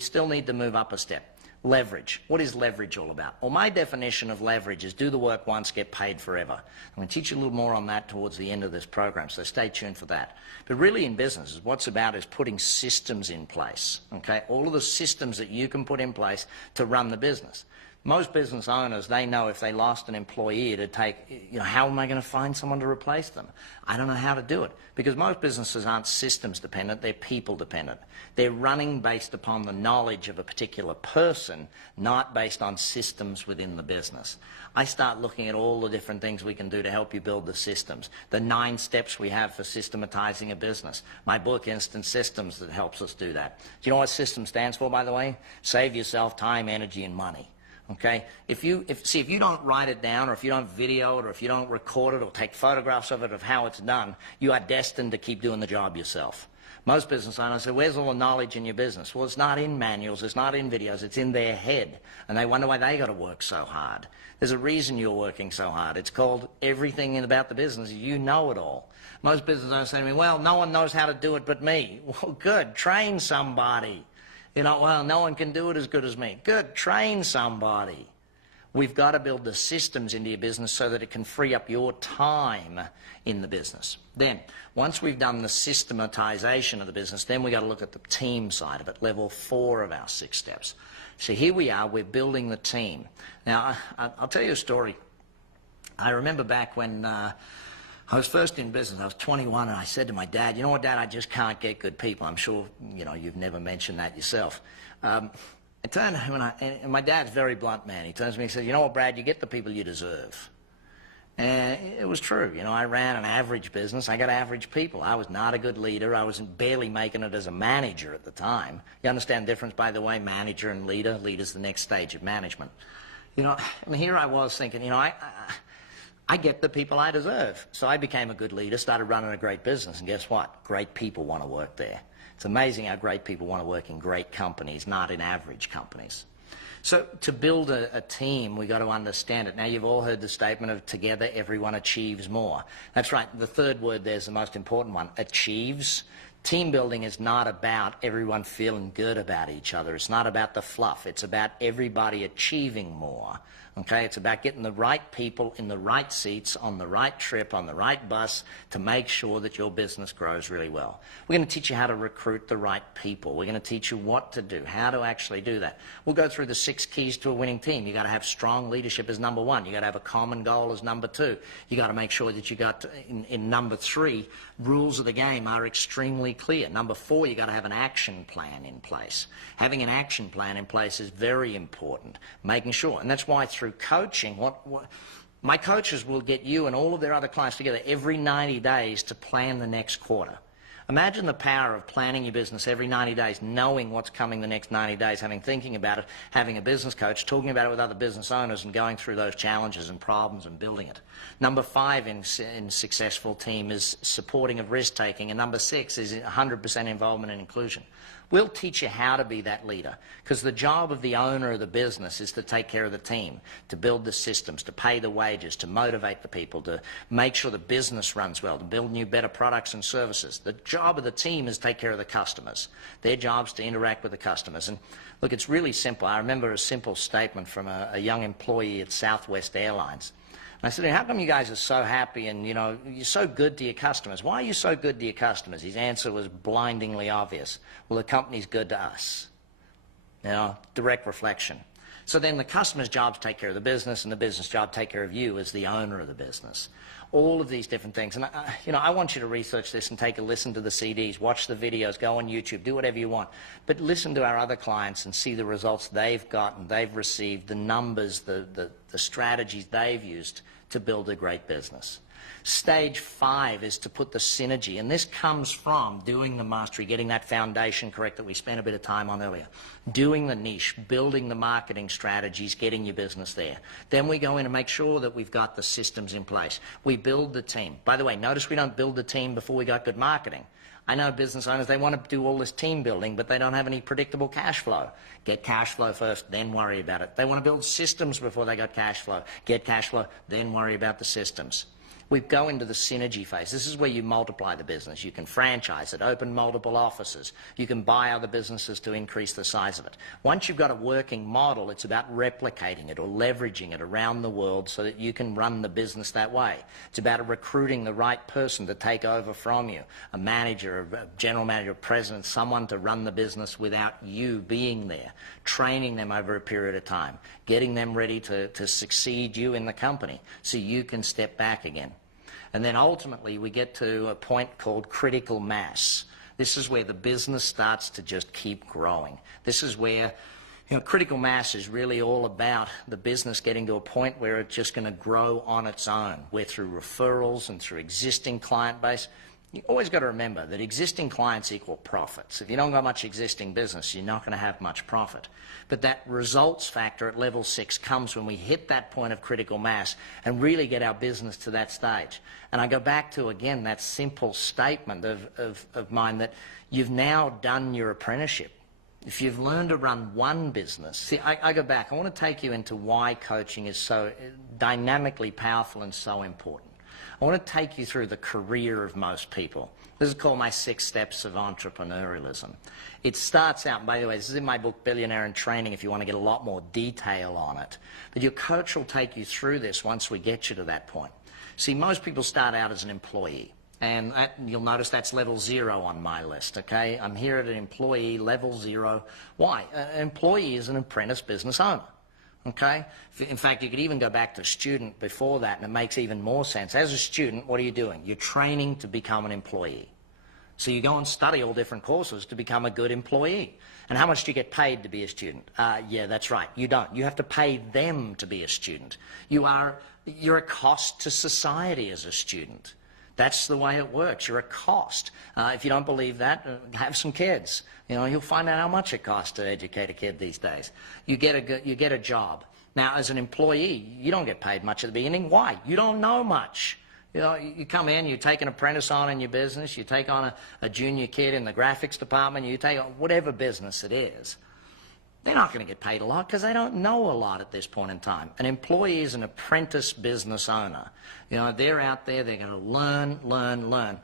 still need to move up a step. Leverage. What is leverage all about? Well, my definition of leverage is do the work once, get paid forever. I'm going to teach you a little more on that towards the end of this program, so stay tuned for that. But really in business, what's about is putting systems in place, okay? All of the systems that you can put in place to run the business. Most business owners, they know if they lost an employee to take, how am I going to find someone to replace them? I don't know how to do it, because most businesses aren't systems dependent, they're people dependent. They're running based upon the knowledge of a particular person, not based on systems within the business. I start looking at all the different things we can do to help you build the systems, the 9 steps we have for systematizing a business. My book, Instant Systems, that helps us do that. Do you know what SYSTEM stands for, by the way? Save yourself time, energy, and money. Okay? If you don't write it down, or if you don't video it, or if you don't record it or take photographs of it of how it's done, you are destined to keep doing the job yourself. Most business owners say, where's all the knowledge in your business? Well, it's not in manuals, it's not in videos, it's in their head. And they wonder why they got to work so hard. There's a reason you're working so hard. It's called everything about the business. You know it all. Most business owners say to me, well, no one knows how to do it but me. Well, good. Train somebody. Well, no one can do it as good as me. Good, train somebody. We've got to build the systems into your business so that it can free up your time in the business. Then, once we've done the systematization of the business, then we've got to look at the team side of it, level 4 of our 6 steps. So here we are, we're building the team. Now, I'll tell you a story. I remember back when I was first in business. I was 21, and I said to my dad, you know what, Dad, I just can't get good people. I'm sure, you've never mentioned that yourself. I turned to him, and my dad's a very blunt man. He turns to me and says, you know what, Brad, you get the people you deserve. And it was true. I ran an average business. I got average people. I was not a good leader. I was barely making it as a manager at the time. You understand the difference, by the way, manager and leader? Leader's the next stage of management. Here I was thinking, I get the people I deserve. So I became a good leader, started running a great business, and guess what? Great people want to work there. It's amazing how great people want to work in great companies, not in average companies. So to build a team, we've got to understand it. Now, you've all heard the statement of together everyone achieves more. That's right. The third word there is the most important one, achieves. Team building is not about everyone feeling good about each other. It's not about the fluff. It's about everybody achieving more. Okay? It's about getting the right people in the right seats, on the right trip, on the right bus to make sure that your business grows really well. We're going to teach you how to recruit the right people. We're going to teach you what to do, how to actually do that. We'll go through the 6 keys to a winning team. You've got to have strong leadership as number 1. You've got to have a common goal as number 2. You've got to make sure that you got, in number 3, rules of the game are extremely clear. Number 4, you've got to have an action plan in place. Having an action plan in place is very important, making sure. And that's why through coaching, my coaches will get you and all of their other clients together every 90 days to plan the next quarter. Imagine the power of planning your business every 90 days, knowing what's coming the next 90 days, thinking about it, having a business coach, talking about it with other business owners and going through those challenges and problems and building it. Number 5 in successful team is supporting of risk-taking, and number 6 is 100% involvement and inclusion. We'll teach you how to be that leader, because the job of the owner of the business is to take care of the team, to build the systems, to pay the wages, to motivate the people, to make sure the business runs well, to build new, better products and services. The job of the team is to take care of the customers. Their job's to interact with the customers. And look, it's really simple. I remember a simple statement from a young employee at Southwest Airlines. And I said, how come you guys are so happy and, you're so good to your customers? Why are you so good to your customers? His answer was blindingly obvious. Well, the company's good to us. Direct reflection. So then the customer's job to take care of the business, and the business job to take care of you as the owner of the business. All of these different things. And, I want you to research this and take a listen to the CDs, watch the videos, go on YouTube, do whatever you want. But listen to our other clients and see the results they've gotten, they've received, the numbers, the strategies they've used to build a great business. Stage 5 is to put the synergy, and this comes from doing the mastery, getting that foundation correct that we spent a bit of time on earlier, doing the niche, building the marketing strategies, getting your business there. Then we go in and make sure that we've got the systems in place. We build the team. By the way, notice we don't build the team before we got good marketing. I know business owners, they want to do all this team building, but they don't have any predictable cash flow. Get cash flow first, then worry about it. They want to build systems before they got cash flow. Get cash flow, then worry about the systems. We go into the synergy phase. This is where you multiply the business. You can franchise it, open multiple offices. You can buy other businesses to increase the size of it. Once you've got a working model, it's about replicating it or leveraging it around the world so that you can run the business that way. It's about recruiting the right person to take over from you, a manager, a general manager, a president, someone to run the business without you being there, training them over a period of time, getting them ready to succeed you in the company so you can step back again. And then ultimately we get to a point called critical mass. This is where the business starts to just keep growing. This is where, critical mass is really all about the business getting to a point where it's just going to grow on its own, where through referrals and through existing client base. You always got to remember that existing clients equal profits. If you don't got much existing business, you're not going to have much profit. But that results factor at level 6 comes when we hit that point of critical mass and really get our business to that stage. And I go back to, again, that simple statement of mine that you've now done your apprenticeship. If you've learned to run one business, see, I go back. I want to take you into why coaching is so dynamically powerful and so important. I want to take you through the career of most people. This is called my 6 steps of entrepreneurialism. It starts out, by the way, this is in my book, Billionaire in Training, if you want to get a lot more detail on it. But your coach will take you through this once we get you to that point. See, most people start out as an employee. And you'll notice that's level 0 on my list, okay? I'm here at an employee, level 0. Why? An employee is an apprentice business owner. Okay? In fact, you could even go back to student before that, and it makes even more sense. As a student, what are you doing? You're training to become an employee. So you go and study all different courses to become a good employee. And how much do you get paid to be a student? Yeah, that's right. You don't. You have to pay them to be a student. You're a cost to society as a student. That's the way it works. You're a cost. If you don't believe that, have some kids. You'll find out how much it costs to educate a kid these days. You get a job. Now, as an employee, you don't get paid much at the beginning. Why? You don't know much. You come in, you take an apprentice on in your business, you take on a junior kid in the graphics department, you take on whatever business it is. They're not going to get paid a lot because they don't know a lot at this point in time. An employee is an apprentice business owner. They're out there, they're going to learn.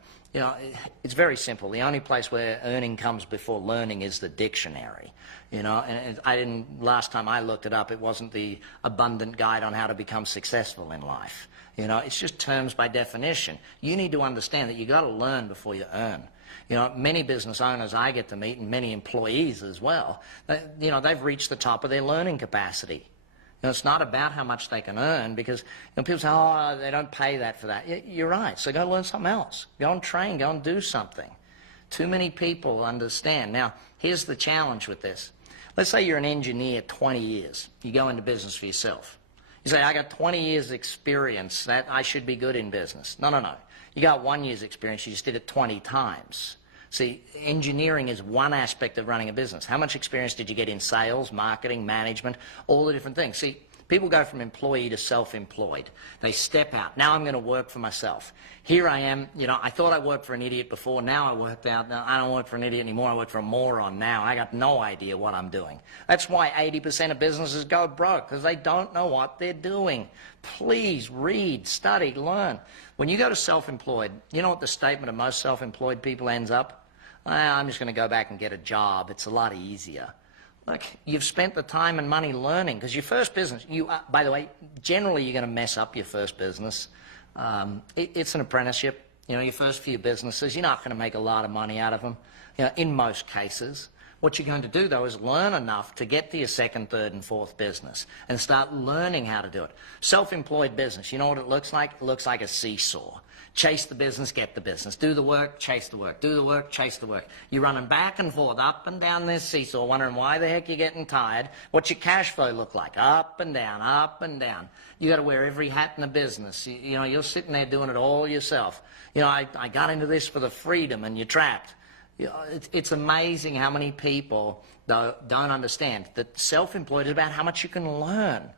It's very simple. The only place where earning comes before learning is the dictionary. And last time I looked it up, it wasn't the abundant guide on how to become successful in life. It's just terms by definition. You need to understand that you got to learn before you earn. Many business owners I get to meet, and many employees as well, they've reached the top of their learning capacity. It's not about how much they can earn, because people say, oh, they don't pay that for that. You're right, so go learn something else. Go and train, go and do something. Too many people understand. Now, here's the challenge with this. Let's say you're an engineer 20 years. You go into business for yourself. You say, I got 20 years experience, that I should be good in business. No. You got 1 year's experience, you just did it 20 times. See, engineering is one aspect of running a business. How much experience did you get in sales, marketing, management, all the different things? See, people go from employee to self-employed. They step out. Now I'm going to work for myself. Here I am, I thought I worked for an idiot before. Now I worked out, no, I don't work for an idiot anymore. I work for a moron now. I got no idea what I'm doing. That's why 80% of businesses go broke, because they don't know what they're doing. Please read, study, learn. When you go to self-employed, you know what the statement of most self-employed people ends up? I'm just going to go back and get a job. It's a lot easier. Look, you've spent the time and money learning, because your first business, by the way, generally you're going to mess up your first business. It's an apprenticeship. Your first few businesses, you're not going to make a lot of money out of them, in most cases. What you're going to do, though, is learn enough to get to your second, third, and fourth business and start learning how to do it. Self-employed business, you know what it looks like? It looks like a seesaw. Chase the business, get the business. Do the work, chase the work. Do the work, chase the work. You're running back and forth, up and down this seesaw, wondering why the heck you're getting tired. What's your cash flow look like? Up and down, up and down. You got to wear every hat in the business. You're sitting there doing it all yourself. I got into this for the freedom, and you're trapped. It's amazing how many people don't understand that self-employed is about how much you can learn.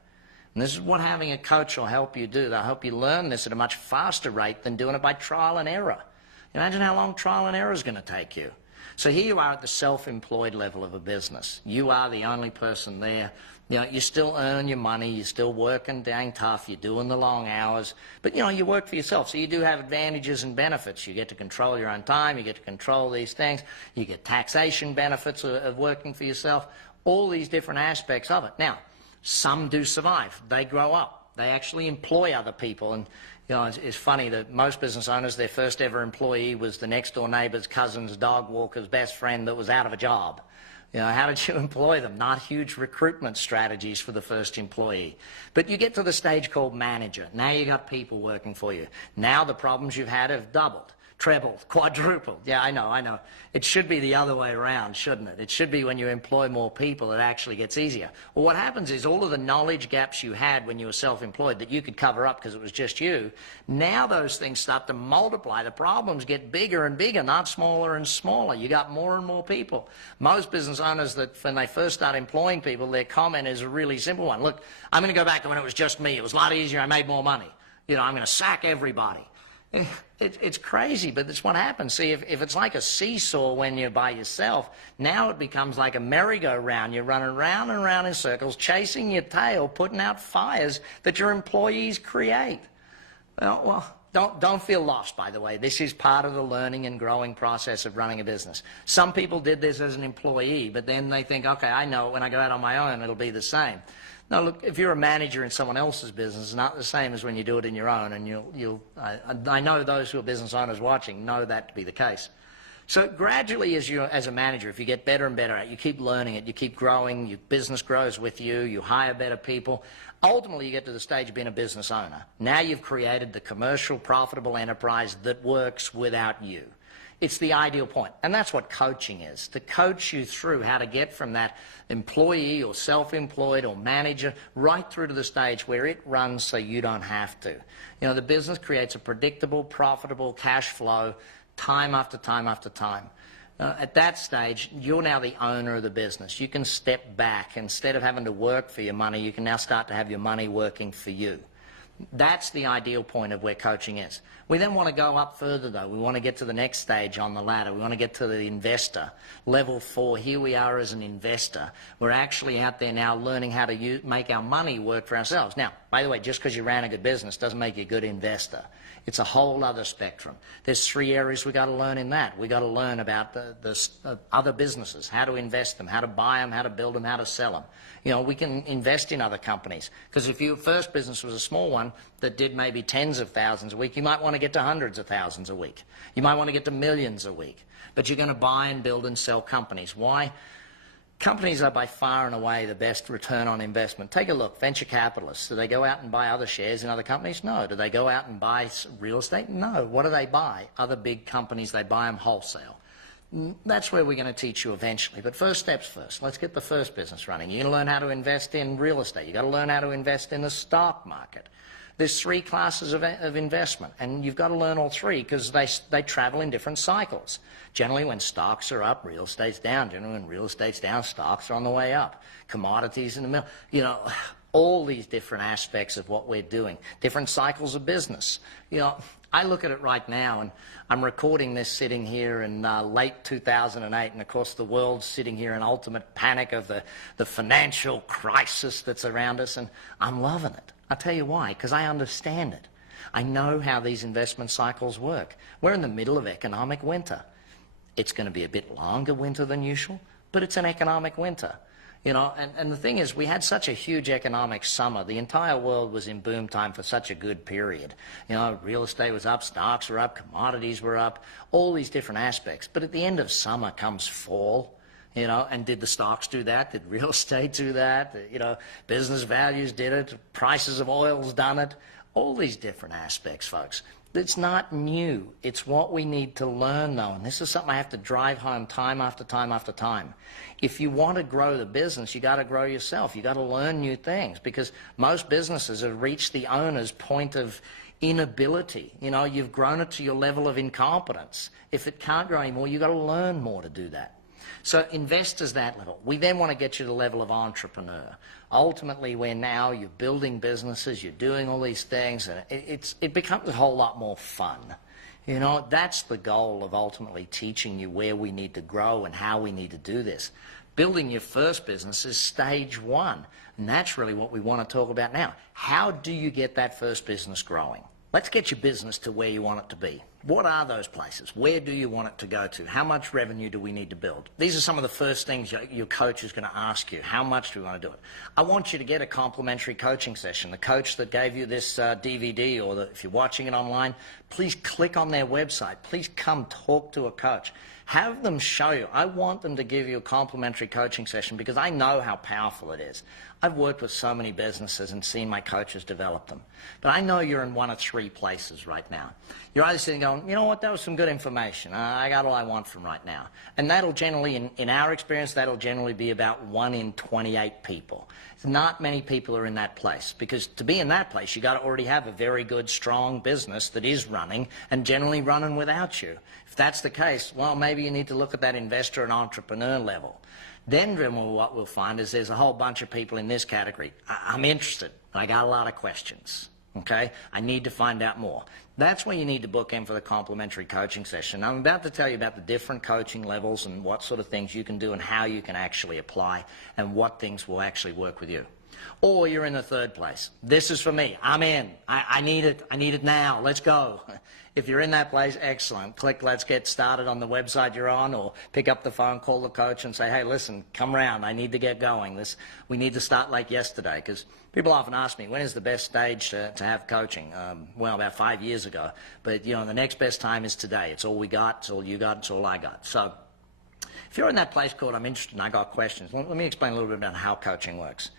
And this is what having a coach will help you do. They'll help you learn this at a much faster rate than doing it by trial and error. Imagine how long trial and error is going to take you. So here you are at the self-employed level of a business. You are the only person there. You know, you still earn your money, you're still working dang tough, you're doing the long hours, but you know, you work for yourself, so you do have advantages and benefits. You get to control your own time, you get to control these things, you get taxation benefits of working for yourself, all these different aspects of it. Now, some do survive. They grow up. They actually employ other people, and you know, it's funny that most business owners, their first ever employee was the next door neighbour's cousin's dog walker's best friend that was out of a job. You know, how did you employ them? Not huge recruitment strategies for the first employee. But you get to the stage called manager. Now you got people working for you. Now the problems you've had have doubled, trebled, quadrupled. Yeah, I know. It should be the other way around, shouldn't it? It should be when you employ more people, it actually gets easier. Well, what happens is all of the knowledge gaps you had when you were self-employed that you could cover up because it was just you, now those things start to multiply. The problems get bigger and bigger, not smaller and smaller. You got more and more people. Most business owners that when they first start employing people, their comment is a really simple one. Look, I'm going to go back to when it was just me. It was a lot easier. I made more money. You know, I'm going to sack everybody. It's crazy, but that's what happens. See, if it's like a seesaw when you're by yourself, now it becomes like a merry-go-round. You're running round and round in circles, chasing your tail, putting out fires that your employees create. Well, don't feel lost, by the way. This is part of the learning and growing process of running a business. Some people did this as an employee, but then they think, okay, I know when I go out on my own, it'll be the same. Now, look, if you're a manager in someone else's business, it's not the same as when you do it in your own, and I know those who are business owners watching know that to be the case. So gradually, as a manager, if you get better and better at it, you keep learning it, you keep growing, your business grows with you, you hire better people. Ultimately, you get to the stage of being a business owner. Now you've created the commercial, profitable enterprise that works without you. It's the ideal point, and that's what coaching is, to coach you through how to get from that employee or self-employed or manager right through to the stage where it runs so you don't have to. You know, the business creates a predictable, profitable cash flow time after time after time. At that stage, you're now the owner of the business. You can step back. Instead of having to work for your money, you can now start to have your money working for you. That's the ideal point of where coaching is. We then want to go up further, though. We want to get to the next stage on the ladder. We want to get to the investor. Level 4, here we are as an investor. We're actually out there now learning how to make our money work for ourselves. Now, by the way, just because you ran a good business doesn't make you a good investor. It's a whole other spectrum. There's 3 areas we've got to learn in that. We've got to learn about the other businesses, how to invest them, how to buy them, how to build them, how to sell them. You know, we can invest in other companies, because if your first business was a small one that did maybe tens of thousands a week, you might want to get to hundreds of thousands a week. You might want to get to millions a week. But you're going to buy and build and sell companies. Why? Companies are by far and away the best return on investment. Take a look, venture capitalists, do they go out and buy other shares in other companies? No. Do they go out and buy real estate? No. What do they buy? Other big companies, they buy them wholesale. That's where we're going to teach you eventually. But first steps first. Let's get the first business running. You're going to learn how to invest in real estate. You've got to learn how to invest in the stock market. There's 3 classes of investment, and you've got to learn all 3 because they travel in different cycles. Generally, when stocks are up, real estate's down. Generally, when real estate's down, stocks are on the way up. Commodities in the middle. You know, all these different aspects of what we're doing. Different cycles of business. You know, I look at it right now, and I'm recording this sitting here in late 2008, and of course the world's sitting here in ultimate panic of the financial crisis that's around us, and I'm loving it. I'll tell you why, because I understand it. I know how these investment cycles work. We're in the middle of economic winter. It's going to be a bit longer winter than usual, but it's an economic winter. You know, and the thing is, we had such a huge economic summer. The entire world was in boom time for such a good period. You know, real estate was up, stocks were up, commodities were up, all these different aspects. But at the end of summer comes fall. You know, and did the stocks do that? Did real estate do that? You know, business values did it. Prices of oil's done it. All these different aspects, folks. It's not new. It's what we need to learn, though. And this is something I have to drive home time after time after time. If you want to grow the business, you got to grow yourself. You got to learn new things, because most businesses have reached the owner's point of inability. You know, you've grown it to your level of incompetence. If it can't grow anymore, you've got to learn more to do that. So investors that level. We then want to get you to the level of entrepreneur. Ultimately, where now you're building businesses, you're doing all these things, and it becomes a whole lot more fun. You know, that's the goal of ultimately teaching you where we need to grow and how we need to do this. Building your first business is stage one, and that's really what we want to talk about now. How do you get that first business growing? Let's get your business to where you want it to be. What are those places? Where do you want it to go to? How much revenue do we need to build? These are some of the first things your coach is going to ask you. How much do we want to do it? I want you to get a complimentary coaching session. The coach that gave you this DVD, or if you're watching it online, please click on their website. Please come talk to a coach. Have them show you. I want them to give you a complimentary coaching session because I know how powerful it is. I've worked with so many businesses and seen my coaches develop them. But I know you're in one of three places right now. You're either sitting going, you know what, that was some good information. I got all I want from right now. And that'll generally, in our experience, that'll generally be about 1 in 28 people. Not many people are in that place, because to be in that place, you got to already have a very good, strong business that is running and generally running without you. If that's the case, well, maybe you need to look at that investor and entrepreneur level. Then what we'll find is there's a whole bunch of people in this category. I'm interested. I got a lot of questions. Okay? I need to find out more. That's where you need to book in for the complimentary coaching session. I'm about to tell you about the different coaching levels and what sort of things you can do and how you can actually apply and what things will actually work with you. Or you're in the third place. This is for me. I'm in. I need it. I need it now. Let's go. If you're in that place, excellent. Click Let's Get Started on the website you're on, or pick up the phone, call the coach and say, hey, listen, come around. I need to get going. We need to start like yesterday, because people often ask me, when is the best stage to have coaching? Well, about 5 years ago. But, you know, the next best time is today. It's all we got. It's all you got. It's all I got. So if you're in that place called I'm interested and I got questions, let me explain a little bit about how coaching works.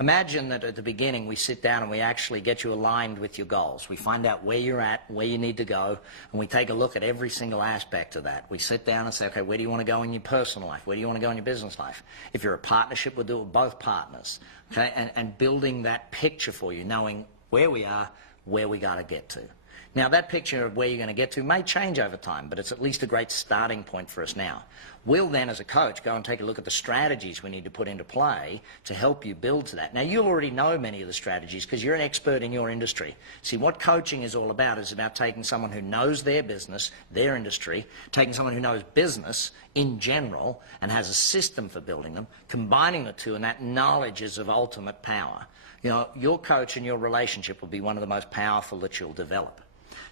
Imagine that at the beginning we sit down and we actually get you aligned with your goals. We find out where you're at, where you need to go, and we take a look at every single aspect of that. We sit down and say, okay, where do you want to go in your personal life? Where do you want to go in your business life? If you're a partnership, we'll do it with both partners. Okay? And building that picture for you, knowing where we are, where we got to get to. Now, that picture of where you're going to get to may change over time, but it's at least a great starting point for us now. We'll then, as a coach, go and take a look at the strategies we need to put into play to help you build to that. Now, you'll already know many of the strategies because you're an expert in your industry. See, what coaching is all about is about taking someone who knows their business, their industry, taking someone who knows business in general and has a system for building them, combining the two, and that knowledge is of ultimate power. You know, your coach and your relationship will be one of the most powerful that you'll develop.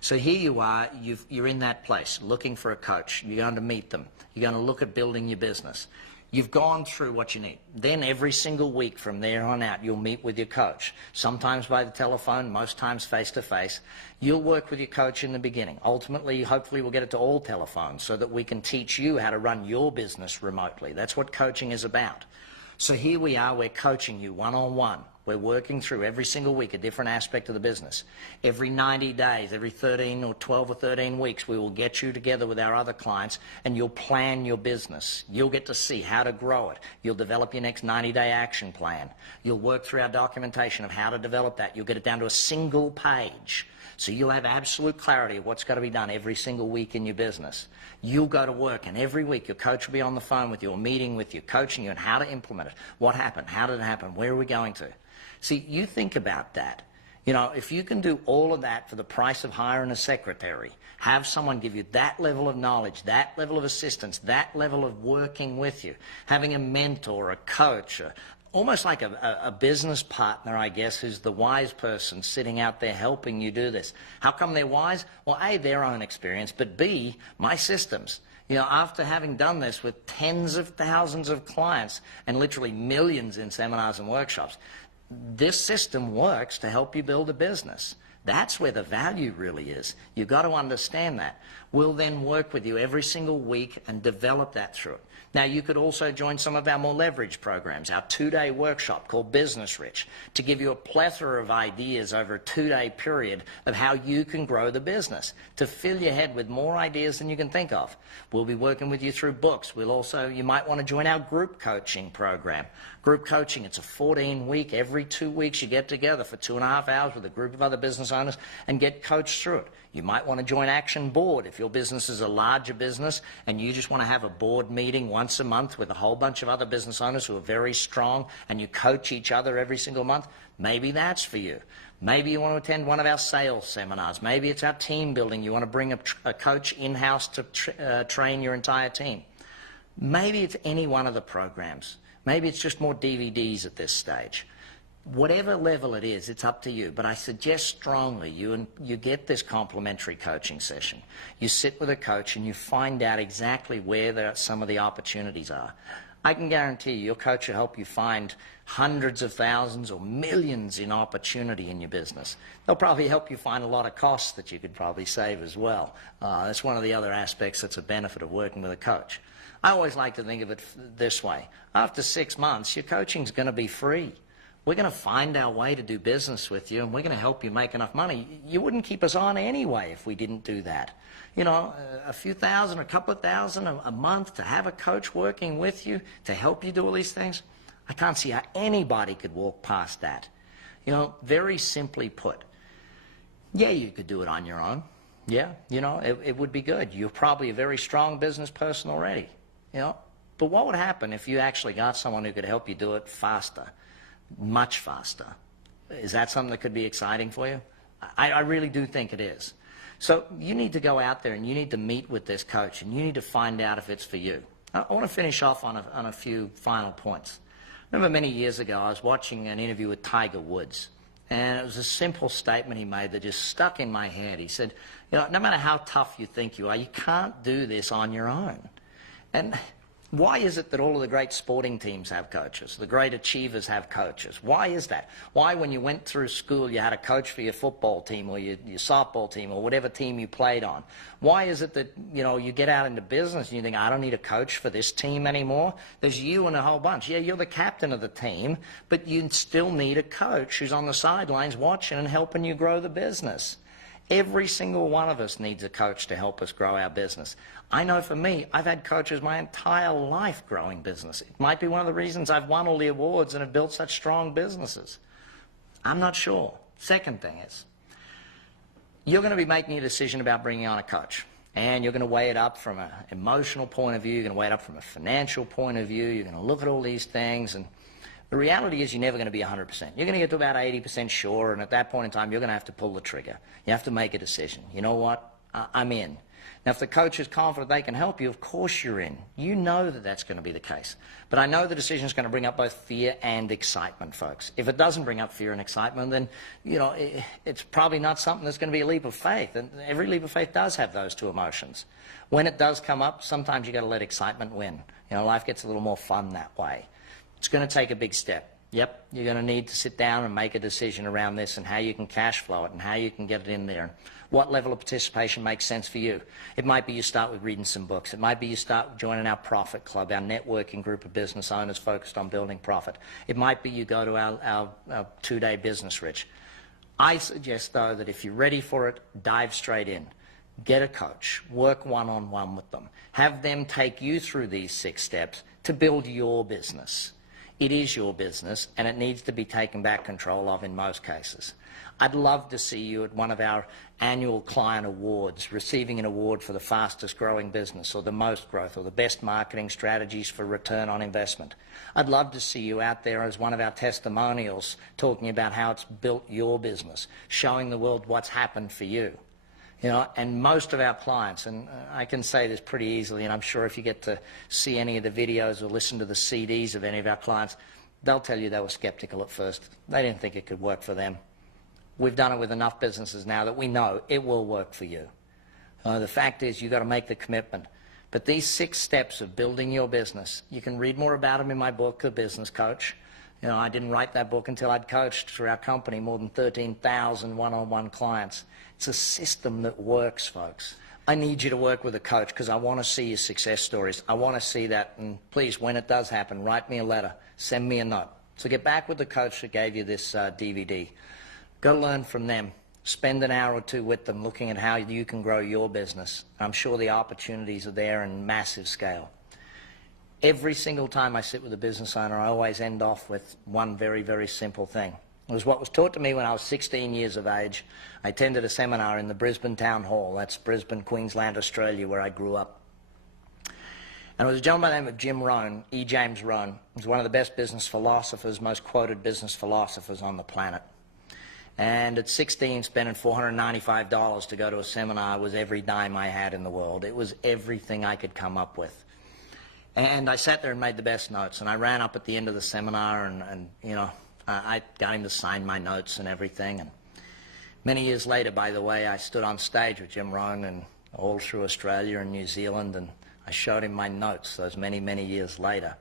So here you are, you're in that place, looking for a coach. You're going to meet them. You're going to look at building your business. You've gone through what you need. Then every single week from there on out, you'll meet with your coach. Sometimes by the telephone, most times face-to-face. You'll work with your coach in the beginning. Ultimately, hopefully, we'll get it to all telephones so that we can teach you how to run your business remotely. That's what coaching is about. So here we are, we're coaching you one-on-one. We're working through every single week a different aspect of the business. Every 90 days, every 13 or 12 or 13 weeks, we will get you together with our other clients and you'll plan your business. You'll get to see how to grow it. You'll develop your next 90-day action plan. You'll work through our documentation of how to develop that. You'll get it down to a single page. So you'll have absolute clarity of what's got to be done every single week in your business. You'll go to work, and every week your coach will be on the phone with you or meeting with you, coaching you on how to implement it. What happened? How did it happen? Where are we going to? See, you think about that. You know, if you can do all of that for the price of hiring a secretary, have someone give you that level of knowledge, that level of assistance, that level of working with you, having a mentor, a coach, almost like a business partner, I guess, who's the wise person sitting out there helping you do this. How come they're wise? Well, A, their own experience, but B, my systems. You know, after having done this with tens of thousands of clients and literally millions in seminars and workshops, this system works to help you build a business. That's where the value really is. You've got to understand that. We'll then work with you every single week and develop that through it. Now, you could also join some of our more leverage programs, our 2-day workshop called Business Rich, to give you a plethora of ideas over a 2-day period of how you can grow the business, to fill your head with more ideas than you can think of. We'll be working with you through books. We'll also, you might want to join our group coaching program. Group coaching, it's a 14-week, every 2 weeks you get together for 2.5 hours with a group of other business business owners and get coached through it. You might want to join Action Board if your business is a larger business and you just want to have a board meeting once a month with a whole bunch of other business owners who are very strong and you coach each other every single month. Maybe that's for you. Maybe you want to attend one of our sales seminars. Maybe it's our team building. You want to bring a coach in-house to train your entire team. Maybe it's any one of the programs. Maybe it's just more DVDs at this stage. Whatever level it is, it's up to you. But I suggest strongly you get this complimentary coaching session. You sit with a coach and you find out exactly where some of the opportunities are. I can guarantee you, your coach will help you find hundreds of thousands or millions in opportunity in your business. They'll probably help you find a lot of costs that you could probably save as well. That's one of the other aspects that's a benefit of working with a coach. I always like to think of it this way. After 6 months, your coaching's going to be free. We're going to find our way to do business with you, and we're going to help you make enough money. You wouldn't keep us on anyway if we didn't do that. You know, a few thousand, a couple of thousand a month to have a coach working with you to help you do all these things, I can't see how anybody could walk past that. You know, very simply put, yeah, you could do it on your own. Yeah, you know, it would be good. You're probably a very strong business person already, you know. But what would happen if you actually got someone who could help you do it faster? Much faster. Is that something that could be exciting for you? I really do think it is. So you need to go out there and you need to meet with this coach and you need to find out if it's for you. I want to finish off on a few final points. I remember many years ago I was watching an interview with Tiger Woods, and it was a simple statement he made that just stuck in my head. He said, you know, no matter how tough you think you are, you can't do this on your own. And why is it that all of the great sporting teams have coaches? The great achievers have coaches. Why is that? Why, when you went through school, you had a coach for your football team or your softball team or whatever team you played on? Why is it that, you know, you get out into business and you think, I don't need a coach for this team anymore? There's you and a whole bunch. Yeah, you're the captain of the team, but you still need a coach who's on the sidelines watching and helping you grow the business. Every single one of us needs a coach to help us grow our business. I know for me, I've had coaches my entire life growing business. It might be one of the reasons I've won all the awards and have built such strong businesses. I'm not sure. Second thing is, you're going to be making a decision about bringing on a coach. And you're going to weigh it up from an emotional point of view. You're going to weigh it up from a financial point of view. You're going to look at all these things. And the reality is you're never going to be 100%. You're going to get to about 80% sure, and at that point in time, you're going to have to pull the trigger. You have to make a decision. You know what? I'm in. Now, if the coach is confident they can help you, of course you're in. You know that that's going to be the case. But I know the decision is going to bring up both fear and excitement, folks. If it doesn't bring up fear and excitement, then, you know, it's probably not something that's going to be a leap of faith. And every leap of faith does have those two emotions. When it does come up, sometimes you've got to let excitement win. You know, life gets a little more fun that way. It's going to take a big step. Yep, you're going to need to sit down and make a decision around this and how you can cash flow it and how you can get it in there. What level of participation makes sense for you? It might be you start with reading some books. It might be you start joining our Profit Club, our networking group of business owners focused on building profit. It might be you go to our 2-day Business Rich. I suggest, though, that if you're ready for it, dive straight in. Get a coach. Work one-on-one with them. Have them take you through these 6 steps to build your business. It is your business, and it needs to be taken back control of in most cases. I'd love to see you at one of our annual client awards, receiving an award for the fastest growing business or the most growth or the best marketing strategies for return on investment. I'd love to see you out there as one of our testimonials talking about how it's built your business, showing the world what's happened for you. You know, and most of our clients, and I can say this pretty easily, and I'm sure if you get to see any of the videos or listen to the CDs of any of our clients, they'll tell you they were skeptical at first. They didn't think it could work for them. We've done it with enough businesses now that we know it will work for you. The fact is, you've got to make the commitment. But these 6 steps of building your business, you can read more about them in my book, The Business Coach. You know, I didn't write that book until I'd coached through our company more than 13,000 one-on-one clients. It's a system that works, folks. I need you to work with a coach because I want to see your success stories. I want to see that, and please, when it does happen, write me a letter, send me a note. So get back with the coach that gave you this DVD. Go learn from them. Spend an hour or 2 with them looking at how you can grow your business. I'm sure the opportunities are there in massive scale. Every single time I sit with a business owner, I always end off with one very, very simple thing. It was what was taught to me when I was 16 years of age. I attended a seminar in the Brisbane Town Hall. That's Brisbane, Queensland, Australia, where I grew up. And it was a gentleman by the name of Jim Rohn, E. James Rohn. He was one of the best business philosophers, most quoted business philosophers on the planet. And at 16, spending $495 to go to a seminar was every dime I had in the world. It was everything I could come up with. And I sat there and made the best notes. And I ran up at the end of the seminar and you know, I got him to sign my notes and everything. And many years later, by the way, I stood on stage with Jim Rohn and all through Australia and New Zealand, and I showed him my notes those many, many years later.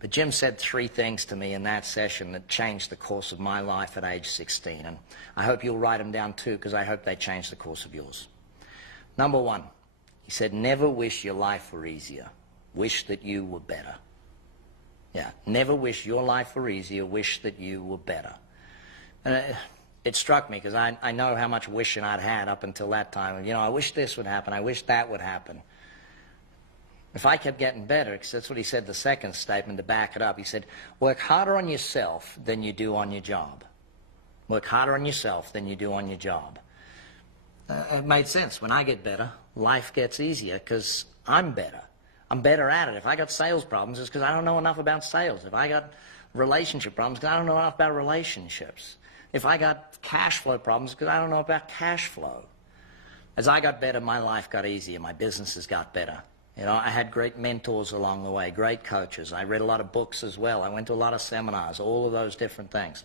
But Jim said 3 things to me in that session that changed the course of my life at age 16. And I hope you'll write them down too, because I hope they change the course of yours. Number 1, he said, never wish your life were easier. Wish that you were better. Yeah, never wish your life were easier. Wish that you were better. And it struck me because I know how much wishing I'd had up until that time. You know, I wish this would happen. I wish that would happen. If I kept getting better, because that's what he said the second statement to back it up, he said, work harder on yourself than you do on your job. Work harder on yourself than you do on your job. It made sense. When I get better, life gets easier because I'm better. I'm better at it. If I got sales problems, it's because I don't know enough about sales. If I got relationship problems, because I don't know enough about relationships. If I got cash flow problems, because I don't know about cash flow. As I got better, my life got easier. My businesses got better. You know, I had great mentors along the way, great coaches. I read a lot of books as well. I went to a lot of seminars, all of those different things.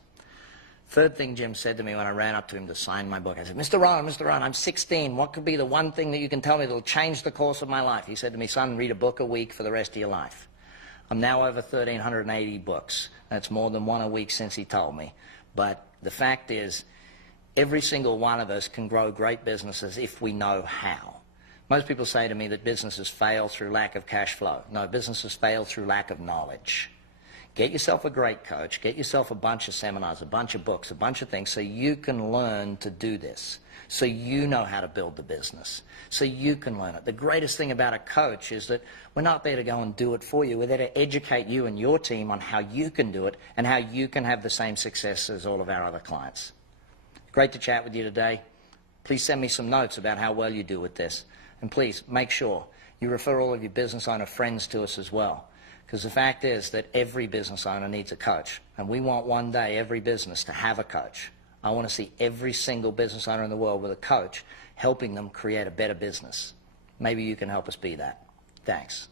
Third thing Jim said to me when I ran up to him to sign my book, I said, Mr. Rohn, I'm 16. What could be the one thing that you can tell me that will change the course of my life? He said to me, son, read a book a week for the rest of your life. I'm now over 1,380 books. That's more than one a week since he told me. But the fact is, every single one of us can grow great businesses if we know how. Most people say to me that businesses fail through lack of cash flow. No, businesses fail through lack of knowledge. Get yourself a great coach. Get yourself a bunch of seminars, a bunch of books, a bunch of things so you can learn to do this, so you know how to build the business, so you can learn it. The greatest thing about a coach is that we're not there to go and do it for you. We're there to educate you and your team on how you can do it and how you can have the same success as all of our other clients. Great to chat with you today. Please send me some notes about how well you do with this. And please make sure you refer all of your business owner friends to us as well. Because the fact is that every business owner needs a coach. And we want one day every business to have a coach. I want to see every single business owner in the world with a coach helping them create a better business. Maybe you can help us be that. Thanks.